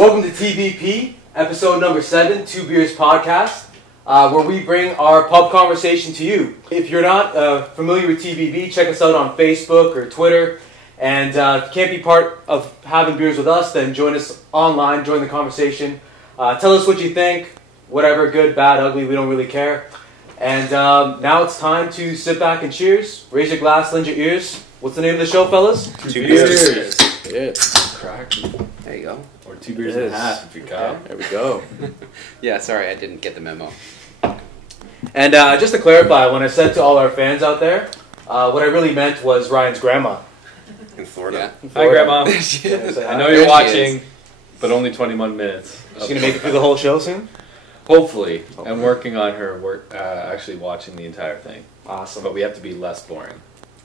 Welcome to TBP, episode number 7, Two Beers Podcast, where we bring our pub conversation to you. If you're not familiar with TBP, check us out on Facebook or Twitter. And if you can't be part of having beers with us, then join us online, join the conversation. Tell us what you think, whatever, good, bad, ugly, we don't really care. And now it's time to sit back and cheers. Raise your glass, lend your ears. What's the name of the show, fellas? Two beers. Yeah. Crack. There you go. Or 2 beers and a half if you're Kyle. There we go. Yeah, sorry, I didn't get the memo. And just to clarify, when I said to all our fans out there, what I really meant was Ryan's grandma. In Florida. In Hi, Grandma. I I know you're watching, but only 21 minutes. She's going to make it through the whole show soon? Hopefully. I'm working on her actually watching the entire thing. Awesome. But we have to be less boring.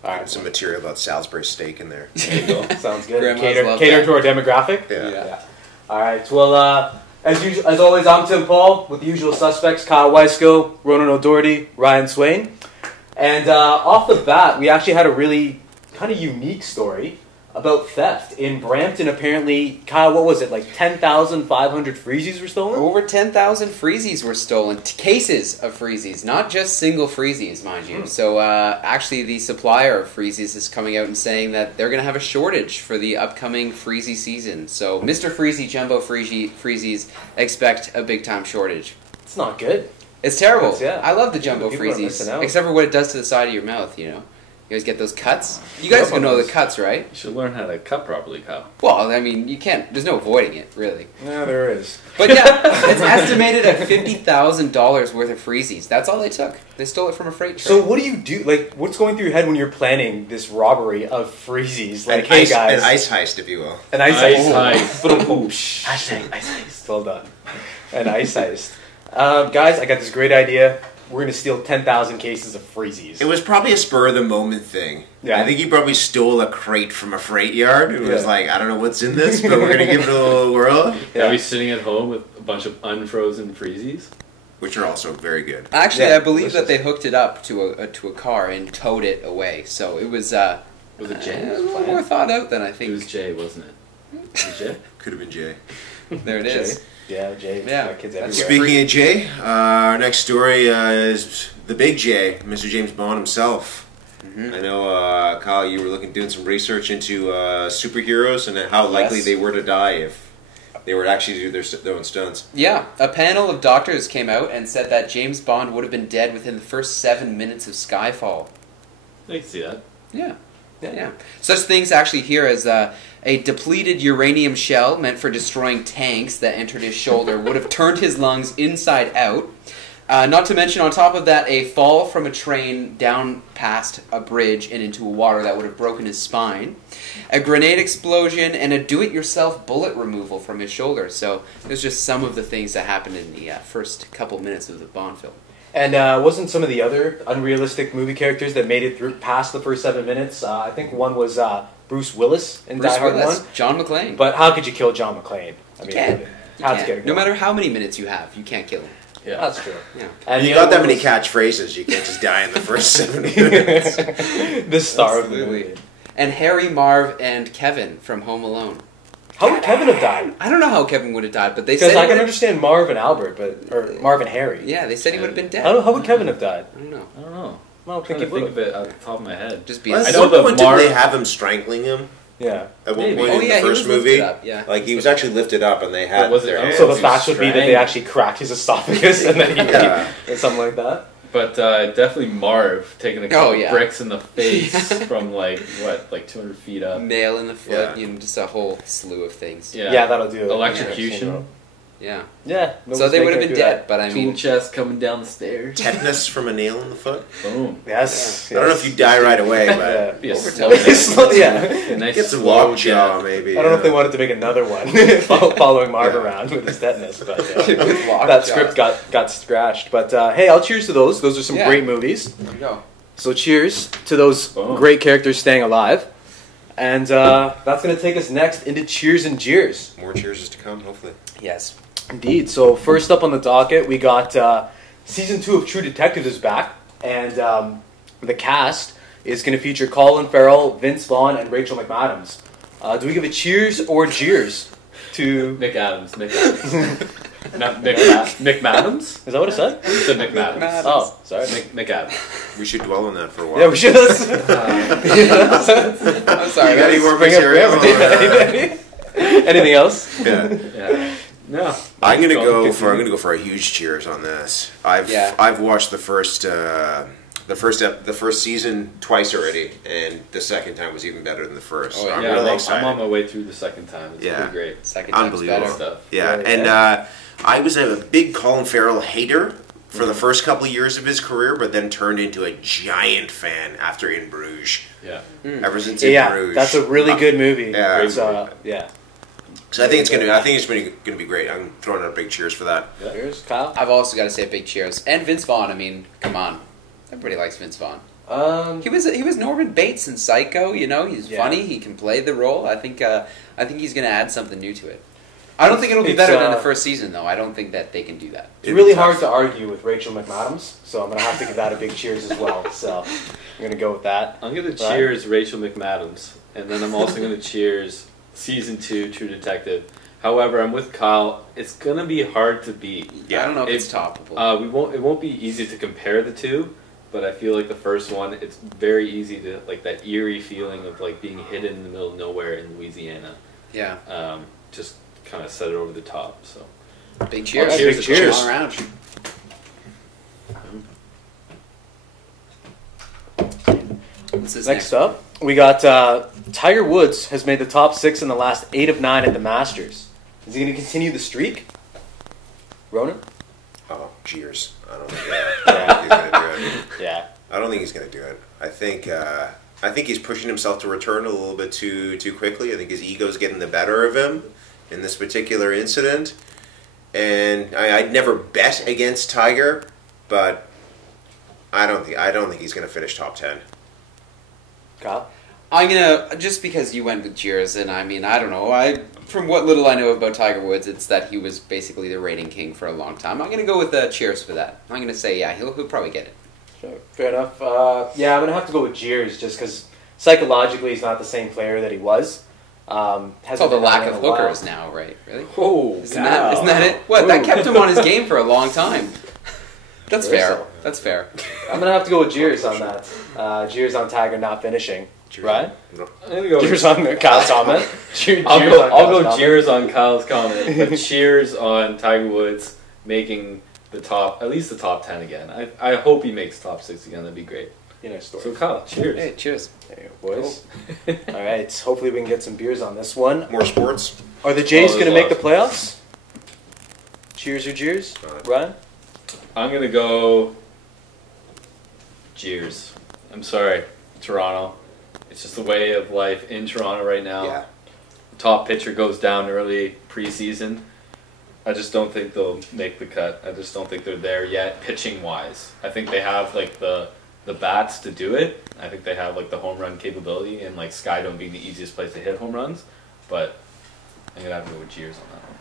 All right. Some material about Salisbury steak in there. There you go. Sounds good. Grandmas Cater love to that. our demographic? Yeah. All right. Well, as always, I'm Tim Paul with the usual suspects, Kyle Wyskiel, Ronan O'Doherty, Ryan Swain. And off the bat, we actually had a really kind of unique story about theft. In Brampton, apparently, Kyle, what was it, like 10,500 Freezies were stolen? Over 10,000 Freezies were stolen. Cases of Freezies, not just single Freezies, mind you. So actually the supplier of Freezies is coming out and saying that they're going to have a shortage for the upcoming Freezy season. So Mr. Freezy, Jumbo Freezies expect a big time shortage. It's not good. It's terrible. Yeah. I love the Jumbo People are missing Freezies, out. except for what it does to the side of your mouth, you know. You always get those cuts. You guys can know the cuts, right? You should learn how to cut properly, Kyle. Well, I mean, you can't. There's no avoiding it, really. Yeah, there is. But yeah, it's estimated at $50,000 worth of Freezies. That's all they took. They stole it from a freight train. So what do you do? Like, what's going through your head when you're planning this robbery of Freezies? Like, An hey ice, guys, an ice heist, if you will. an ice Ice heist. heist. Boom. Hashtag ice heist. Well done. An ice heist. Guys, I got this great idea. We're going to steal 10,000 cases of Freezies. It was probably a spur of the moment thing. Yeah. I think he probably stole a crate from a freight yard. It was Yeah. like, I don't know what's in this, but we're going to give it a little whirl. Yeah. Are we sitting at home with a bunch of unfrozen Freezies? Which are also very good. Actually, Yeah, I believe delicious. that they hooked it up to a car and towed it away. So it was Was it Jay? a little more thought out than I It think. was Jay, wasn't it? Was it Jay? Could have been Jay. There it is. Yeah, Jay. Yeah. Got kids That's everywhere. Speaking of Jay, our next story is the big J, Mr. James Bond himself. I know, Kyle, you were doing some research into superheroes and how likely Yes. they were to die if they were to actually do their own stunts. Yeah, a panel of doctors came out and said that James Bond would have been dead within the first 7 minutes of Skyfall. I can see that. Yeah. Yeah. Such things actually here as a depleted uranium shell meant for destroying tanks that entered his shoulder would have turned his lungs inside out. Not to mention, on top of that, a fall from a train down past a bridge and into water that would have broken his spine. A grenade explosion and a do-it-yourself bullet removal from his shoulder. So there's just some of the things that happened in the first couple minutes of the Bond film. And wasn't some of the other unrealistic movie characters that made it through past the first 7 minutes? I think one was Bruce Willis in Bruce Die Hard Willis, 1. John McClane. But how could you kill John McClane? I mean, can't. how'd you get it No going? matter how many minutes you have, you can't kill him. Yeah. That's true. Yeah. And You the got other that many was catchphrases, you can't just die in the first 7 minutes. the star of the Absolutely. movie. And Harry, Marv, and Kevin from Home Alone. How would Kevin have died? I don't know how Kevin would have died, but they Because said I he can would- understand Marv and Albert, or Marv and Harry. Yeah, they said he would have been dead. How would Kevin have died? I don't know. I don't know. I don't I'm trying think to he think would of have. it at the top of my head. Just be Well, a at know some the point Marv- did they have him strangling him? Yeah. At one Maybe. point Oh in yeah, the he was first lifted movie? up. Yeah, Like, he was actually lifted up and they had But was it their him? hands. So the He facts was would be that they strangled. actually cracked his esophagus and then he Yeah. or something like that. But definitely Marv taking a couple yeah. bricks in the face from like 200 feet up. nail in the foot, Yeah. you know, just a whole slew of things. Yeah, That'll do it. Electrocution. Yeah. Yeah. So they would have been dead, but I Tool mean, chest coming down the stairs. Tetanus from a nail in the foot? Boom. Yes. I don't know if you die right away, but Yeah. Be a Overtime. slow, Yeah. a nice get some slow lockjaw, death. maybe. I don't know if they wanted to make another one following Marv Yeah. around with his tetanus, but With lockjaw. that script got scratched. But hey, I'll cheers to those. Those are some Yeah. great movies. There you go. So cheers to those Boom. great characters staying alive. And that's going to take us next into Cheers and Jeers. More cheers is to come, hopefully. Yes. Indeed. So first up on the docket, we got Season 2 of True Detective is back. And the cast is going to feature Colin Farrell, Vince Vaughn, and Rachel McAdams. Do we give a cheers or jeers to... McAdams. Not McMadams? Is that what it said? You said McMadams. Oh, sorry. McAdams. We should dwell on that for a while. Yeah, we should. I'm sorry. You got any more Bring up material? Anything else? Yeah. No. I'm gonna go for a huge cheers on this. Yeah. I've watched the first season twice already, and the second time was even better than the first. Oh, So yeah. I'm Yeah, really I'm excited. on my way through the second time. It's Yeah. pretty great. Second time's Unbelievable better. Stuff. Yeah, Yeah, and I was a big Colin Farrell hater for the first couple of years of his career, but then turned into a giant fan after In Bruges. Yeah. Ever since In Yeah, Bruges, that's a really good movie. Yeah. It's, yeah. So I think it's gonna be great. I'm throwing out a big cheers for that. Cheers, Kyle. I've also got to say a big cheers. And Vince Vaughn, I mean, come on. Everybody likes Vince Vaughn. He was Norman Bates in Psycho, you know, he's funny, he can play the role. I think he's going to add something new to it. I don't think it'll be better than the first season, though. I don't think that they can do that. It's really hard to argue with Rachel McAdams, so I'm going to have to give that a big cheers as well. So I'm going to go with that. I'm going to cheers Rachel McMadams, and then I'm also going to cheers Season 2 True Detective. However, I'm with Kyle. It's going to be hard to beat. Yeah, I don't know if it's toppable. It won't be easy to compare the two, but I feel like the first one, it's very easy to, like, that eerie feeling of, like, being hidden in the middle of nowhere in Louisiana. Yeah. Just kind of set it over the top. So Big cheers. Big cheers. All around. What's this Next up, we got Tiger Woods has made the top 6 in the last 8 of 9 at the Masters. Is he going to continue the streak? Ronan? Oh, cheers! I don't think he's gonna do it. I think he's pushing himself to return a little bit too quickly. I think his ego's getting the better of him in this particular incident. And I'd never bet against Tiger, but I don't think he's gonna finish top 10. Kyle? I'm gonna, just because you went with cheers, and I mean, I don't know, from what little I know about Tiger Woods, it's that he was basically the rating king for a long time. I'm gonna go with cheers for that. I'm gonna say, yeah, he'll probably get it. Sure. Fair enough. Yeah, I'm going to have to go with Jeers just because psychologically he's not the same player that he was. It's all the lack of hookers now, right? Really? Oh, isn't that it? What? That kept him on his game for a long time. That's fair. That's fair. I'm going to have to go with Jeers on that. Jeers on Tiger not finishing. Right? No. I'm gonna go Cheers on Kyle's comment. I'll go cheers on Kyle's comment, but cheers on Tiger Woods making at least the top 10 again. I hope he makes top 6 again. That'd be great. Story. So Kyle, cheers. Hey, cheers. There you go, boys. All right. Hopefully we can get some beers on this one. More sports. Are the Jays going to make the awesome. playoffs? Cheers or jeers? Ryan? I'm gonna go cheers. I'm sorry, Toronto. It's just the way of life in Toronto right now. Yeah. The top pitcher goes down early preseason. I just don't think they'll make the cut. I just don't think they're there yet, pitching wise. I think they have like the bats to do it. I think they have like the home run capability, and like Skydome being the easiest place to hit home runs. But I'm gonna have to go with cheers on that one.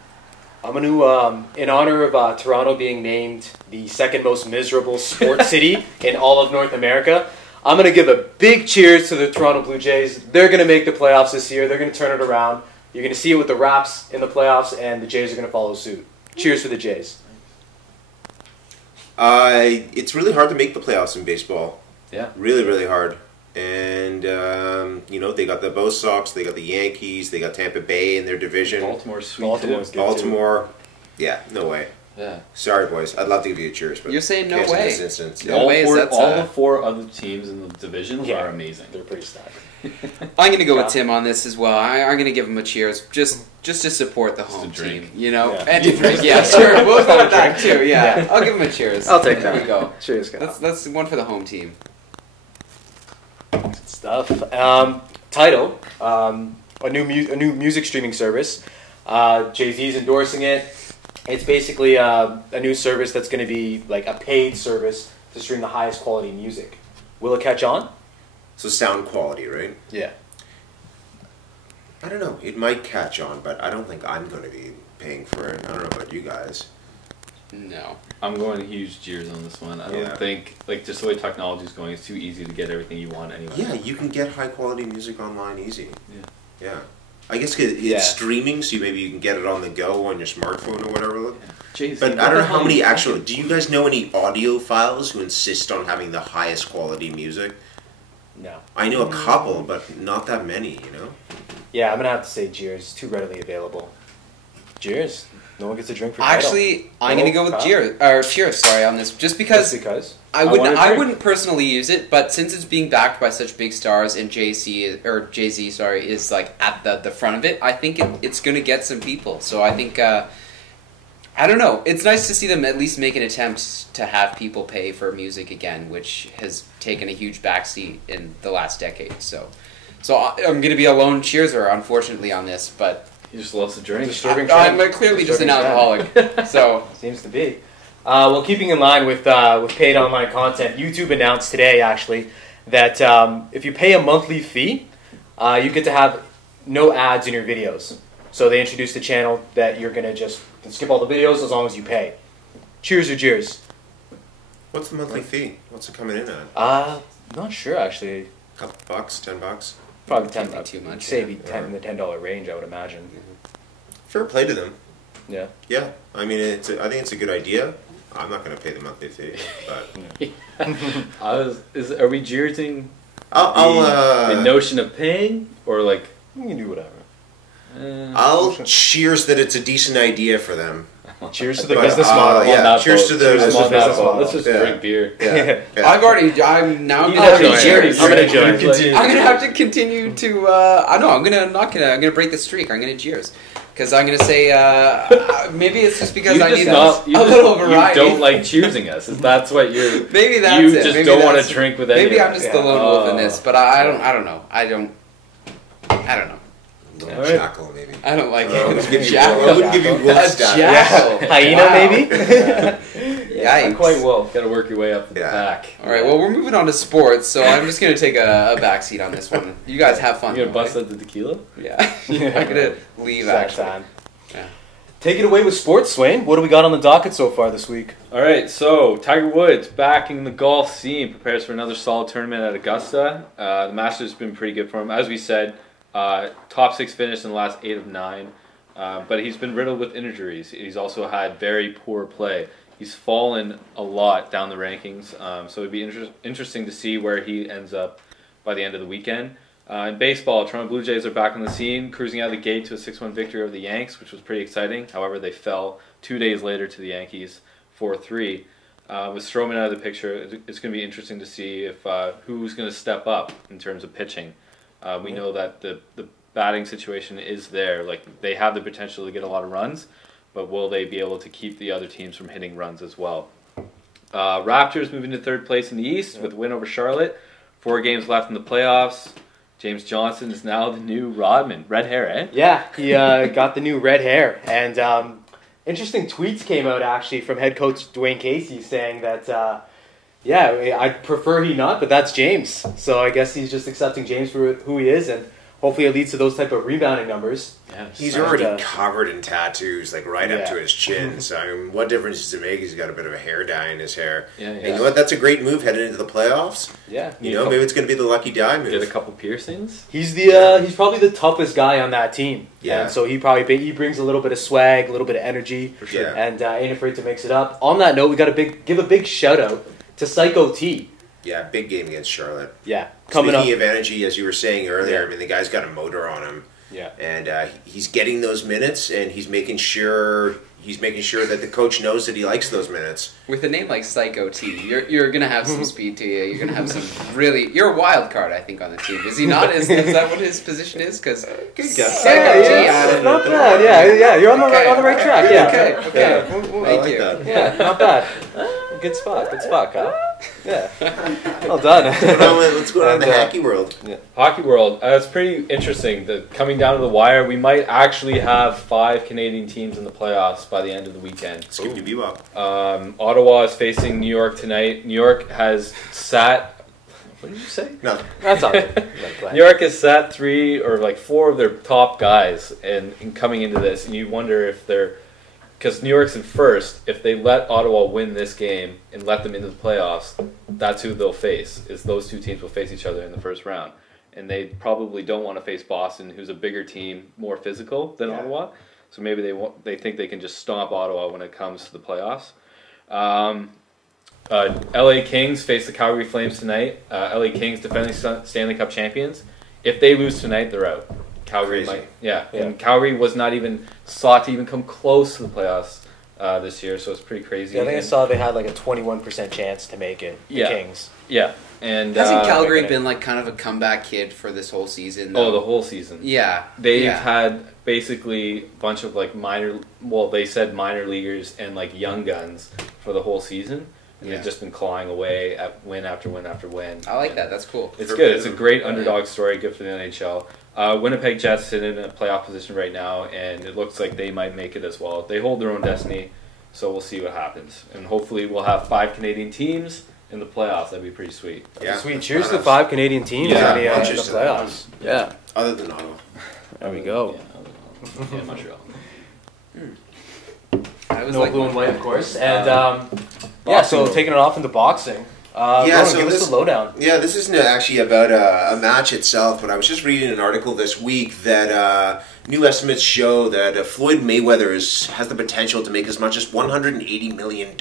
I'm going to, in honor of Toronto being named the second most miserable sports city in all of North America, I'm going to give a big cheers to the Toronto Blue Jays. They're going to make the playoffs this year. They're going to turn it around. You're going to see it with the Raps in the playoffs, and the Jays are going to follow suit. Cheers for the Jays. It's really hard to make the playoffs in baseball. Yeah. Really, really hard. And, they got the Bo Sox, they got the Yankees, they got Tampa Bay in their division. Baltimore's sweet Baltimore's too. good. Baltimore. Yeah, no way. Yeah. Sorry, boys. I'd love to give you a cheers, but You're saying no can't in way. this instance. No way. All That's, the 4 other teams in the division are amazing. They're pretty stacked. I'm going to go with Tim on this as well. I'm going to give him a cheers just to support the home drink. team, you know? Yeah. And to drink, yeah, sure. We'll go with that too, yeah. I'll give him a cheers. I'll take There that. we go. Cheers, guys. That's one for the home team. Good stuff. Tidal, a new music streaming service. Jay-Z's endorsing it. It's basically a new service that's going to be like a paid service to stream the highest quality music. Will it catch on? So sound quality, right? Yeah. I don't know. It might catch on, but I don't think I'm going to be paying for it. I don't know about you guys. No. I'm going huge cheers on this one. I don't Yeah. think, like, just the way technology is going, it's too easy to get everything you want anyway. Yeah, you can get high quality music online easy. Yeah. Yeah. I guess it's Yeah. streaming, so maybe you can get it on the go on your smartphone or whatever. Jeez, But I don't know how many actual. Do you guys know any audiophiles who insist on having the highest quality music? No. I know a couple, but not that many. You know. Yeah, I'm gonna have to say Cheers. It's too readily available. Cheers. No one gets a drink for title. Actually, I'm Oh, going to go with Kyle? Cheers, sorry, on this, just because Just because I want a wouldn't. I drink. wouldn't personally use it, but since it's being backed by such big stars and Jay Z, sorry, is like at the front of it, I think it's going to get some people. So I think I don't know. It's nice to see them at least make an attempt to have people pay for music again, which has taken a huge backseat in the last decade. So I'm going to be a lone cheerser, unfortunately, on this, but He just loves to drink. Disturbing I'm trend. clearly just an Disturbing trend. alcoholic. So Seems to be. Well, keeping in line with paid online content, YouTube announced today actually that if you pay a monthly fee, you get to have no ads in your videos. So they introduced a channel that you're gonna just skip all the videos as long as you pay. Cheers or jeers? What's the monthly fee? What's it coming in at? Not sure actually. Couple bucks, $10. Probably Can't $10. be too much, Say yeah. be $10 in the $10 range, I would imagine. Fair play to them. Yeah. Yeah, I mean, I think it's a good idea. I'm not going to pay the monthly fee, but Are we jeering I'll the notion of paying or like? You can do whatever. I'll cheers that it's a decent idea for them. Cheers to the But, business model. yeah, That cheers boat. to the Cheers business on that model. boat. Let's just Yeah. drink beer. Yeah. Yeah. I'm now You already enjoy it. cheered. I'm gonna enjoy it. Continue. I'm gonna have to continue to. I'm gonna break the streak. I'm gonna cheers because I'm gonna say maybe it's just because I need a little variety. You don't like cheersing us. That's what you're. Maybe that's you it. just Maybe don't want to that's- drink with anyone. Maybe I'm just the lone wolf in this, but I don't know. I don't know. Little Alright. jackal, maybe. I don't like I wouldn't give it. you, I wouldn't give you wolf A status. jackal. Hyena, Wow. maybe? Yikes. Not quite wolf. Got to work your way up to the Yeah. back. All right, well, we're moving on to sports, so I'm just going to take a backseat on this one. You guys have fun. You gonna though, bust right? out the tequila? Yeah. I'm going to leave, Exact actually. time. Yeah. Take it away with sports, Swain. What do we got on the docket so far this week? All right, so Tiger Woods back in the golf scene, prepares for another solid tournament at Augusta. The Masters has been pretty good for him, as we said. Top 6 finish in the last 8 of 9, but he's been riddled with injuries. He's also had very poor play. He's fallen a lot down the rankings, so it'd be interesting to see where he ends up by the end of the weekend. In baseball, Toronto Blue Jays are back on the scene, cruising out of the gate to a 6-1 victory over the Yanks, which was pretty exciting. However, they fell 2 days later to the Yankees 4-3. With Stroman out of the picture, it's going to be interesting to see if who's going to step up in terms of pitching. We know that the batting situation is there. Like, they have the potential to get a lot of runs, but will they be able to keep the other teams from hitting runs as well? Raptors moving to 3rd place in the East with a win over Charlotte. 4 games left in the playoffs. James Johnson is now the new Rodman. Red hair, eh? Yeah, he got the new red hair. And interesting tweets came out, actually, from head coach Dwayne Casey saying that, yeah, I'd prefer he not, but that's James. So I guess he's just accepting James for who he is, and hopefully it leads to those type of rebounding numbers. Yeah, He's And, already covered in tattoos, like right up Yeah. to his chin. So I mean, what difference does it make? He's got a bit of a hair dye in his hair. Yeah, And yeah. you know what? That's a great move headed into the playoffs. Yeah, You know, maybe it's going to be the lucky dye Get a move. couple piercings. he's he's probably the toughest guy on that team. Yeah. And so he brings a little bit of swag, a little bit of energy, For sure. Yeah. and ain't afraid to mix it up. On that note, we got to give a big shout out to Psycho T. Yeah, big game against Charlotte. Yeah, coming up. Speaking of energy, as you were saying earlier, Yeah. I mean, the guy's got a motor on him. Yeah. And he's getting those minutes, and he's making sure that the coach knows that he likes those minutes. With a name like Psycho T, you're going to have some speed to you. You're going to have some really... You're a wild card, I think, on the team. Is he not? Is that what his position is? Because Good guess. Psycho T... Not bad. Yeah, you're on the Okay. on the right track. Yeah. Okay. Yeah. I Thank like you. that. Yeah, not bad. Good spot, Kyle. Yeah. Well done. Let's go down to the And, hacky world. Hockey world, it's pretty interesting. Coming down to the wire, we might actually have 5 Canadian teams in the playoffs by the end of the weekend. Skip you bebop. Ottawa is facing New York tonight. New York has sat... What did you say? No. That's all good. New York has sat 3 or like 4 of their top guys and coming into this, and you wonder if they're... Because New York's in first, if they let Ottawa win this game and let them into the playoffs, that's who they'll face. Is those 2 teams will face each other in the first round. and they probably don't want to face Boston, who's a bigger team, more physical than Ottawa. So maybe they think they can just stomp Ottawa when it comes to the playoffs. LA Kings face the Calgary Flames tonight. LA Kings, defending Stanley Cup champions. If they lose tonight, they're out. Calgary might, and Calgary was not even sought to even come close to the playoffs this year, so it's pretty crazy. Yeah, I think I saw they had like a 21% chance to make it. The Kings. Yeah, and hasn't Calgary been like kind of a comeback kid for this whole season? Though? Oh, the whole season. Yeah, they've had basically a bunch of like minor. Well, they said minor leaguers and like young guns for the whole season. And they've just been clawing away at win after win after win. I like that. That's cool. It's good. It's a great underdog story. Good for the NHL. Winnipeg Jets sit in a playoff position right now, and it looks like they might make it as well. They hold their own destiny, so we'll see what happens. And hopefully we'll have 5 Canadian teams in the playoffs. That'd be pretty sweet. Sweet. Cheers to 5 Canadian teams in the playoffs. Yeah. Other than Ottawa. There we go. Yeah, Montreal. No blue and white, of course. And so taking it off into boxing. So give us the lowdown. Yeah, this isn't actually about a match itself, but I was just reading an article this week that new estimates show that Floyd Mayweather has the potential to make as much as $180 million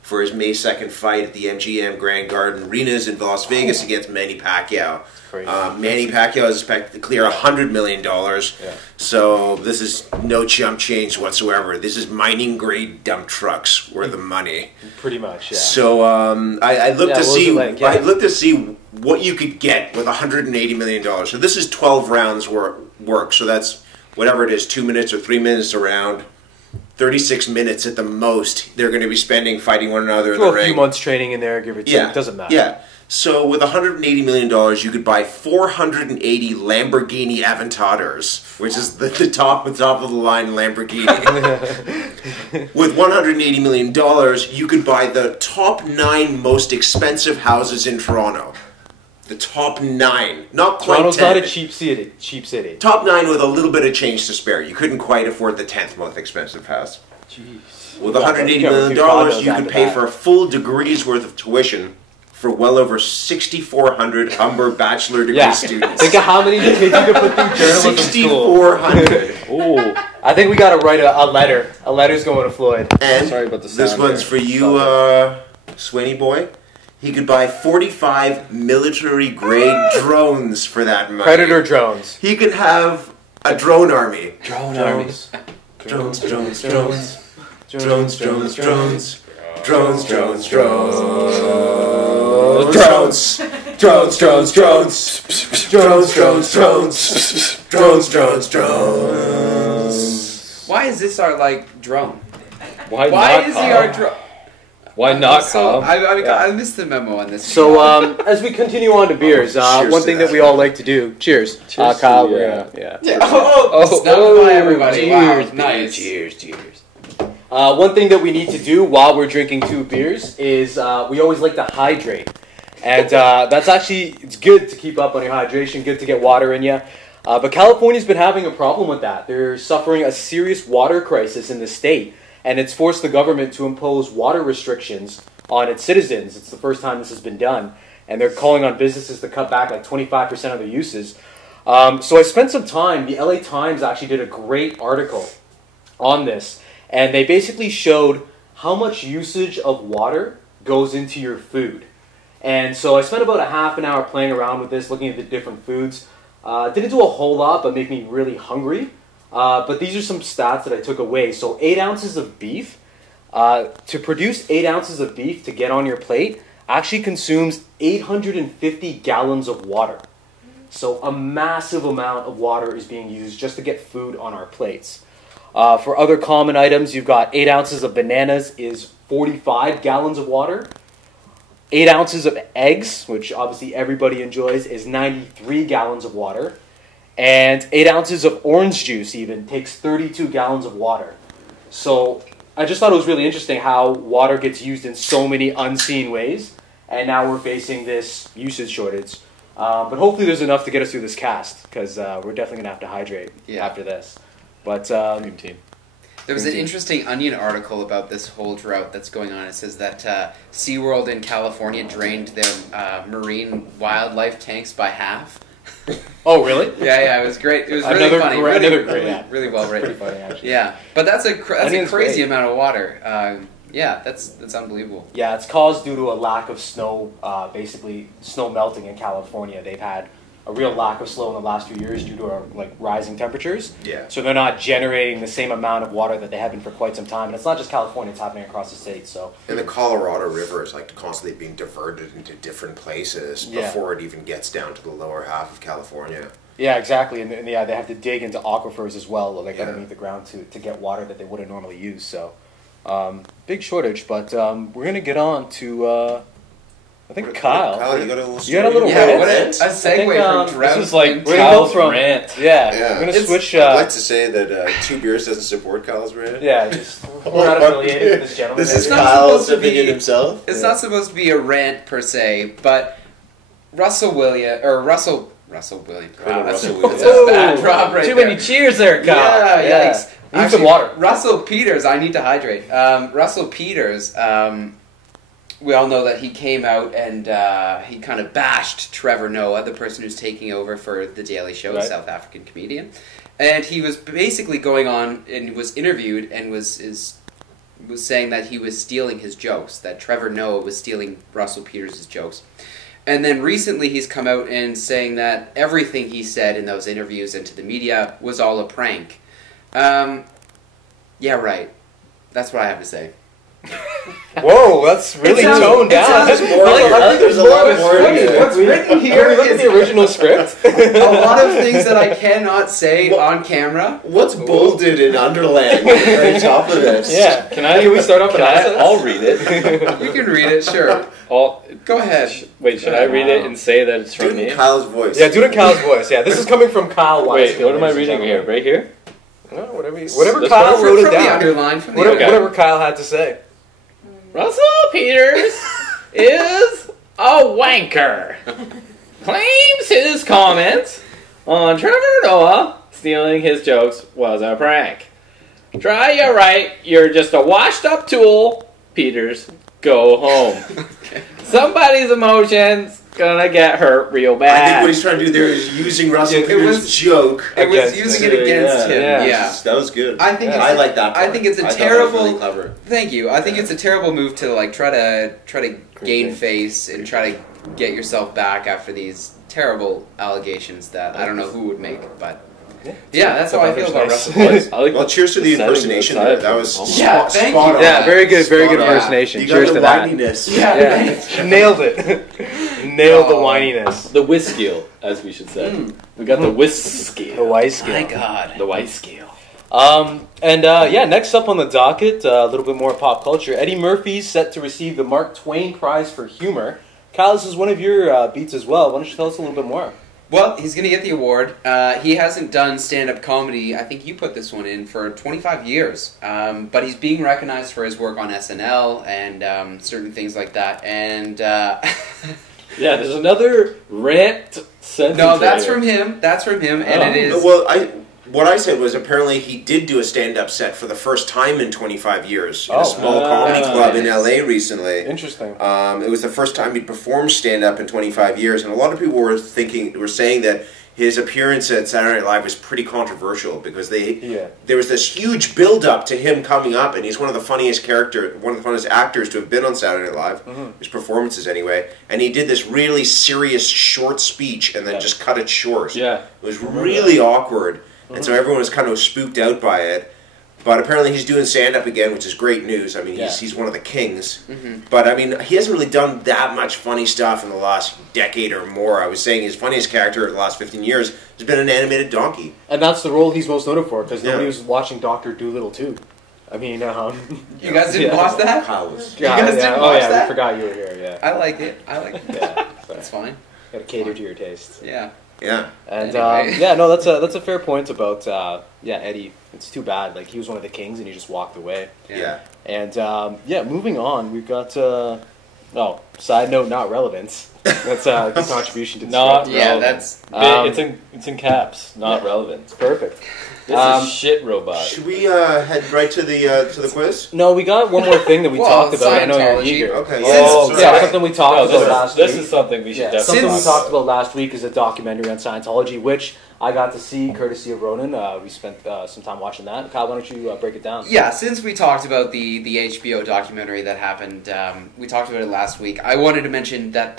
for his May 2nd fight at the MGM Grand Garden Arenas in Las Vegas against Manny Pacquiao. Manny Pacquiao is expected to clear $100 million. So this is no chump change whatsoever. This is mining grade dump trucks worth of money. Pretty much, yeah. So I looked to see what you could get with $180 million. So this is 12 rounds work. So that's whatever it is, 2 minutes or 3 minutes a round. 36 minutes at the most they're going to be spending fighting one another in the ring. A few months training in there, give or take. It doesn't matter. Yeah. So with $180 million, you could buy 480 Lamborghini Aventadors, which is the top of the line Lamborghini. With $180 million, you could buy the top 9 most expensive houses in Toronto. The top 9, not quite Toronto's 10. not a cheap city. Top 9 with a little bit of change to spare. You couldn't quite afford the 10th most expensive house. Jeez. With $180 million, you could pay for a full degree's worth of tuition for well over 6,400 Humber bachelor degree students. Think of how many kids you could put through journalism school. 6,400. Ooh, I think we got to write a letter. A letter's going to Floyd. And sorry about the sound this one's for you, Swainy boy. He could buy 45 military-grade drones for that money. Predator drones. He could have a drone army. Drone armies. Drones, drones, drones. Drones, drones, drones. Drones, drones, drones. Drones. Drones, drones, drones. Drones, drones, drones. Drones, drones, drones. Why is this our drone? Why is he our drone? Why not, So Kyle? I missed the memo on this. So as we continue on to beers, one thing that we all like to do. Cheers. Cheers Kyle. Stop by everybody. Cheers, wow, nice. Cheers. One thing that we need to do while we're drinking 2 beers is we always like to hydrate. And that's actually, it's good to keep up on your hydration, good to get water in you. But California's been having a problem with that. They're suffering a serious water crisis in the state. And it's forced the government to impose water restrictions on its citizens. It's the first time this has been done. And they're calling on businesses to cut back 25% of their uses. So I spent some time, the LA Times actually did a great article on this. And they basically showed how much usage of water goes into your food. And so I spent about a half an hour playing around with this, looking at the different foods. Didn't do a whole lot, but make me really hungry. But these are some stats that I took away. So 8 ounces of beef, to produce 8 ounces of beef to get on your plate, actually consumes 850 gallons of water. So a massive amount of water is being used just to get food on our plates. For other common items, you've got 8 ounces of bananas is 45 gallons of water. 8 ounces of eggs, which obviously everybody enjoys, is 93 gallons of water. And 8 ounces of orange juice even takes 32 gallons of water. So I just thought it was really interesting how water gets used in so many unseen ways. And now we're facing this usage shortage. But hopefully there's enough to get us through this cast, because we're definitely going to have to hydrate after this. But Dream team. There was an interesting Onion article about this whole drought that's going on. It says that SeaWorld in California drained their marine wildlife tanks by half Oh, really? Yeah, it was great. It was really Another funny. great- really, another great, really, yeah. really well Pretty written. funny, actually. Yeah, but that's a think crazy it's great. amount of water. Yeah, that's unbelievable. Yeah, it's caused due to a lack of snow, basically snow melting in California. They've had a real lack of snow in the last few years due to rising temperatures. Yeah. So they're not generating the same amount of water that they have been for quite some time. And it's not just California, it's happening across the state. So And the Colorado River is like constantly being diverted into different places Yeah. before it even gets down to the lower half of California. yeah, exactly. And yeah, they have to dig into aquifers as well, like Yeah. underneath the ground to get water that they wouldn't normally use. So big shortage. But we're gonna get on to I think Kyle. Kyle, you got a little You got a little Yeah, rant? what a I segue think, from drought. This is like into- we're gonna go Kyle's from rant. Yeah, Yeah. we're gonna It's- switch. I'd like to say that Two Beers doesn't support Kyle's rant. Yeah, just, we're not affiliated with this gentleman. This is It's not Kyle supposed to sipping be- it himself. It's not supposed to be a rant per se, but Russell Williams. Wow, Russell that's Williams. a bad drop right Too there. many cheers there, Kyle. Yeah, yikes. Need some water. Russell Peters, I need to hydrate. Russell Peters, we all know that he came out and he kind of bashed Trevor Noah, the person who's taking over for The Daily Show, a Right. South African comedian. And he was basically going on and was interviewed and was saying that he was stealing his jokes, that Trevor Noah was stealing Russell Peters' jokes. And then recently he's come out and saying that everything he said in those interviews and to the media was all a prank. Yeah, right. That's what I have to say. Whoa, that's really sounds- toned it down. sounds more- I think there's a lot of more wording in it. What's written here Can we look at is the original script. a lot of things that I cannot say on camera. What's bolded and underlined right top of this? Yeah. Can we start off with that? I'll read it. You can read it, sure. Go ahead. Wait, should I read it and say that it's Do from it in me? Kyle's voice. Yeah, do it in Kyle's voice. Yeah, this is coming from Kyle Wyskiel. Wait, what am I ladies and reading here? gentlemen. Right here? No, whatever This Kyle part? wrote it From the down. underline. From the Whatever, underline. whatever Kyle had to say. Russell Peters is a wanker. Claims his comments on Trevor Noah stealing his jokes was a prank. Try you right, you're just a washed up tool. Peters, go home. Somebody's emotions gonna get hurt real I think bad. what he's trying to do there is using Russell Yeah, it Peters' was- joke. It was Against using him. it against him. Yeah. Yeah. That was good. I think Yeah. it's I like that. I part. think it's a thought that was terrible. really clever. Thank you. I think it's a terrible move to like try to gain face and try to get yourself back after these terrible allegations that I don't know who would make, but yeah, that's how I feel about Russell Peters. I like Well, cheers to the setting impersonation aside there. That from was almost- Yeah, spot thank on. you. Yeah, very good Spot on. impersonation. You Cheers got to the that. whininess. Yeah, nailed it. Nailed the Oh. whininess. The Wyskiel, as we should say. We got the The Wyskiel. Wyskiel. My God. The Wyskiel. Next up on the docket, a little bit more pop culture. Eddie Murphy's set to receive the Mark Twain Prize for Humor. Kyle, this is one of your beats as well. Why don't you tell us a little bit more? Well, he's going to get the award. He hasn't done stand-up comedy, I think you put this one in, for 25 years. But he's being recognized for his work on SNL and certain things like that. And Yeah, there's another rant sentence. no, that's here. from him. That's from him, and Oh. it is... Well, what I said was apparently he did do a stand-up set for the first time in 25 years in Oh. a small comedy That's club in nice. LA recently. Interesting. It was the first time he'd performed stand-up in 25 years, and a lot of people were saying that his appearance at Saturday Night Live was pretty controversial because there was this huge build-up to him coming up, and he's one of the funniest actors to have been on Saturday Night Live, his performances anyway, and he did this really serious short speech and then just cut it short. Yeah. It was really awkward, and so everyone was kind of spooked out by it. But apparently he's doing stand-up again, which is great news. I mean, he's one of the kings. But, I mean, he hasn't really done that much funny stuff in the last decade or more. I was saying his funniest character in the last 15 years has been an animated donkey. And that's the role he's most noted for, because Yeah. nobody was watching Dr. Dolittle too. I mean, You guys didn't watch that? Kyle was... You guys didn't oh watch yeah, that? we forgot you were here, yeah. I like it. Yeah, That's fine. gotta cater to your taste. Yeah. Yeah. And Anyway. that's a fair point about Eddie. It's too bad. Like, he was one of the kings and he just walked away. Yeah. And moving on, we've got side note, not relevance. That's a good contribution to the Not show. Yeah, relevant. that's It's in caps, not relevant. It's perfect. This is shit robot. Should we head right to the quiz? No, we got one more thing that we Well, talked about. I know you're Scientology. eager. Okay. Oh, sorry. Yeah, something we talked No, about last this week. is something we should Yeah, definitely something we Since- talked about last week is a documentary on Scientology, which I got to see courtesy of Ronan. We spent some time watching that. Kyle, why don't you break it down? Yeah, since we talked about the HBO documentary that happened, we talked about it last week. I wanted to mention that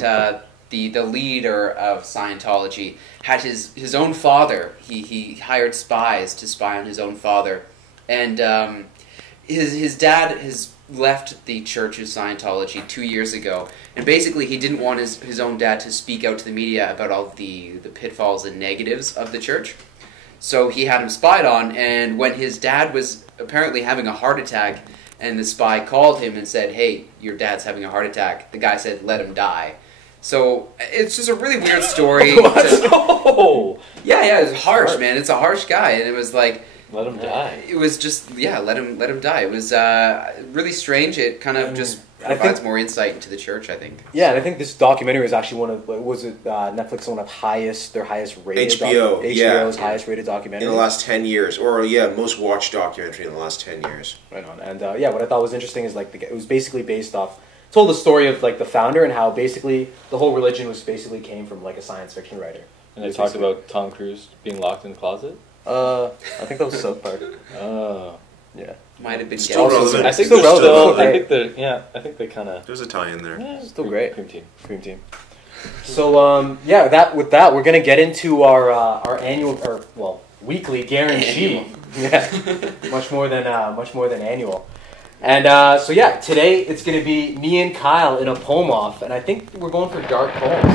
the leader of Scientology had his own father. He hired spies to spy on his own father, and his dad has left the Church of Scientology 2 years ago, and basically he didn't want his own dad to speak out to the media about all the pitfalls and negatives of the church. So he had him spied on, and when his dad was apparently having a heart attack, and the spy called him and said, "Hey, your dad's having a heart attack," the guy said, "Let him die." So it's just a really weird story. Oh, Yeah, it's harsh, man. It's a harsh guy, and it was like, let him die. it was just, yeah, let him die. It was really strange. It kind of just I provides think- more insight into the church, I think. Yeah, and I think this documentary was actually Netflix one of their highest rated HBO, HBO's yeah. highest rated documentary In the last 10 years, or most watched documentary in the last 10 years. Right on. And what I thought was interesting is like it was basically based off told the story of like the founder and how basically the whole religion was basically came from like a science fiction writer. And they talked about Tom Cruise being locked in the closet. I think that was South Park. Oh, Yeah. Might have been Still Galaxy. relevant. I think Still they're relevant. still. Okay. I think they kind of. There's a tie in there. Still great. Cream team. Cream team. So with that we're gonna get into our annual weekly guarantee. Yeah. much more than annual. And today it's gonna be me and Kyle in a poem off, and I think we're going for dark poems.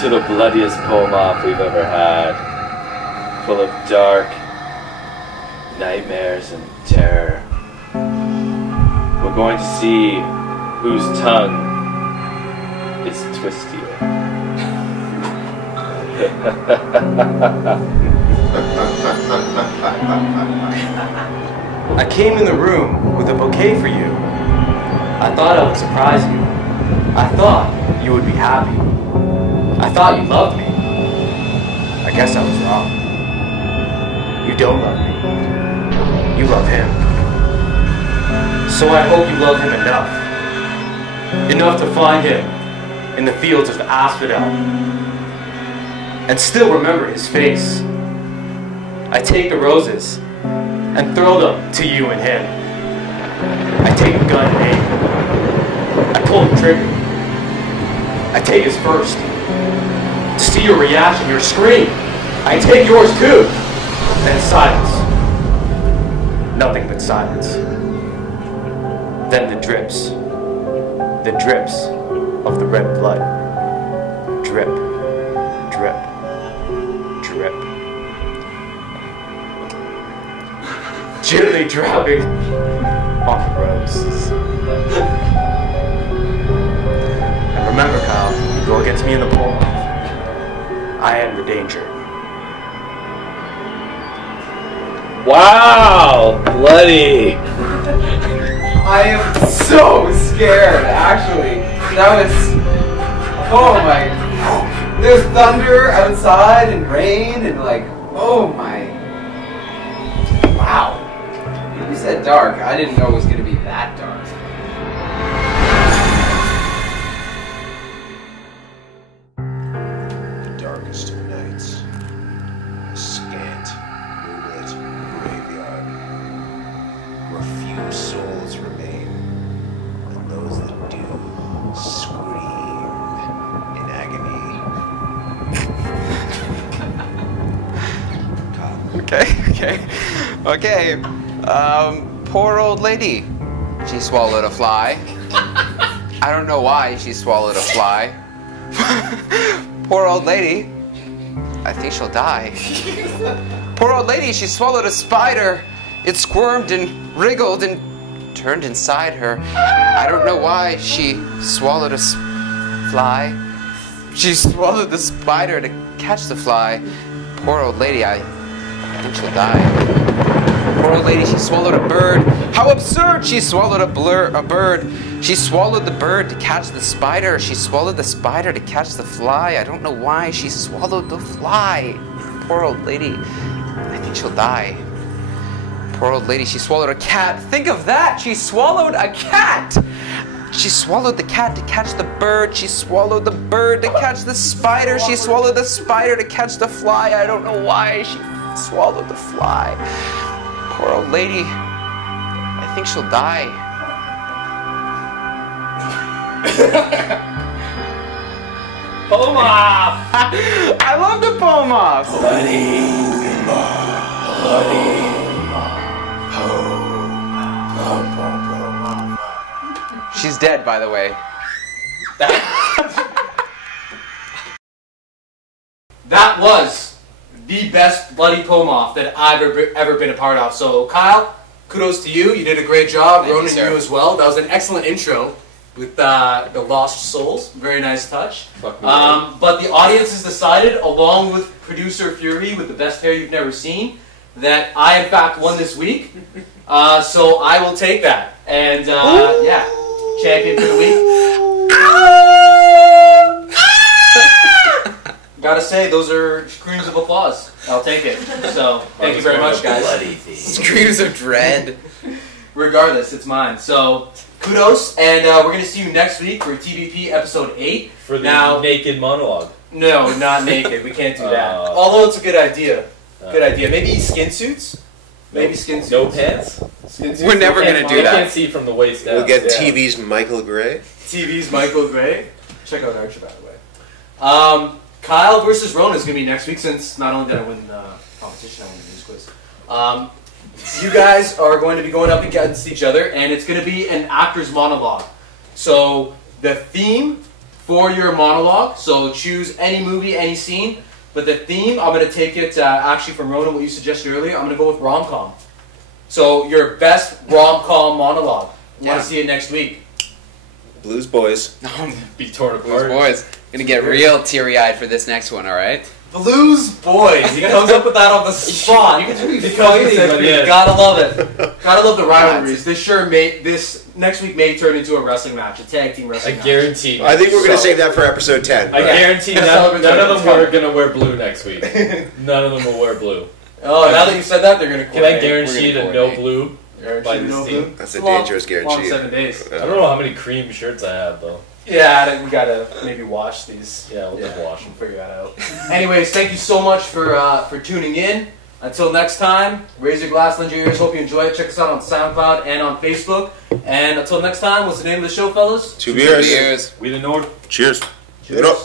To the bloodiest poem off we've ever had, full of dark nightmares and terror. We're going to see whose tongue is twistier. I came in the room with a bouquet for you. I thought I would surprise you. I thought you would be happy. I thought you loved me. I guess I was wrong. You don't love me. You love him. So I hope you love him enough. Enough to find him in the fields of asphodel. And still remember his face. I take the roses and throw them to you and him. I take a gun and aim. I pull the trigger. I take his first. To see your reaction, your scream. I take yours too. Then silence. Nothing but silence. Then the drips of the red blood. Drip, drip, drip. Gently dropping on the roses. And remember, Kyle, the door gets me in the poem. I am the danger. Wow, bloody! I am so scared, actually. That was... Oh my... There's thunder outside and rain and like... Oh my... Wow. You said dark. I didn't know it was going to be that dark. The darkest of nights, a scant, moonlit graveyard, where few souls remain, and those that do scream in agony. Okay. Poor old lady. She swallowed a fly. I don't know why she swallowed a fly. Poor old lady. I think she'll die. Poor old lady, she swallowed a spider. It squirmed and wriggled and turned inside her. I don't know why she swallowed a fly. She swallowed the spider to catch the fly. Poor old lady, I think she'll die. Poor old lady, she swallowed a bird. How absurd! She swallowed a bird. She swallowed the bird to catch the spider. She swallowed the spider to catch the fly. I don't know why she swallowed the fly. Poor old lady, I think she'll die. Poor old lady, she swallowed a cat. Think of that! She swallowed a cat! She swallowed the cat to catch the bird. She swallowed the bird to catch the spider. She swallowed the spider to catch the fly. I don't know why she swallowed the fly. Poor old lady, I think she'll die. Poem off! I love the poem off! She's dead, by the way. That was the best bloody poem off that I've ever been a part of. So, Kyle, kudos to you. You did a great job. Thank you, Ronan, sir. you as well. That was an excellent intro with the Lost Souls. Very nice touch. Fuck me, But the audience has decided, along with producer Fury with the best hair you've never seen, that I, in fact, won this week. So I will take that. And, yeah, champion for the week. Gotta say, those are screams of applause. I'll take it. So, thank you very much, guys. Screams of dread. Regardless, it's mine. So, kudos, and we're going to see you next week for TBP episode 8. For the naked monologue. No, not naked. We can't do that. Although it's a good idea. Good idea. Maybe skin suits? Maybe skin suits. No pants? Skin suits. We're never going to do I that. can't see from the waist down. We'll get Yeah. TV's Michael Gray. TV's Michael Gray. Check out Archer, by the way. Kyle versus Ronan is going to be next week, since not only did I win the competition, I won the news quiz. You guys are going to be going up against each other, and it's going to be an actor's monologue. So the theme for your monologue, so choose any movie, any scene, but the theme, I'm going to take it actually from Ronan, what you suggested earlier, I'm going to go with rom-com. So your best rom-com monologue. Want to see it next week. Blues Boys. Be torn Blues apart. Boys. Gonna get real teary-eyed for this next one, alright? Blues Boys. He comes up with that on the spot. You can be Because funny, it's but yeah. gotta love it. Gotta love the rivalries. This next week may turn into a wrestling match, a tag team I wrestling match. guarantee. I think we're going to So- save that for episode 10. I guarantee Yeah. none of them It's are going to wear blue next week. None of them will wear blue. Oh, now that you said that, they're gonna. Can I coordinate. guarantee We're the gonna no coordinate. blue? by Guarantee this no team? blue? That's a Long- dangerous Long guarantee. 7 days. I don't know how many cream shirts I have though. Yeah, we gotta maybe wash these. Yeah, we'll just wash them. We'll figure that out. Anyways, thank you so much for tuning in. Until next time, raise your glass, lend your ears. Hope you enjoy it. Check us out on SoundCloud and on Facebook. And until next time, what's the name of the show, fellas? Two beers. Cheers. We the North. Cheers. Get up.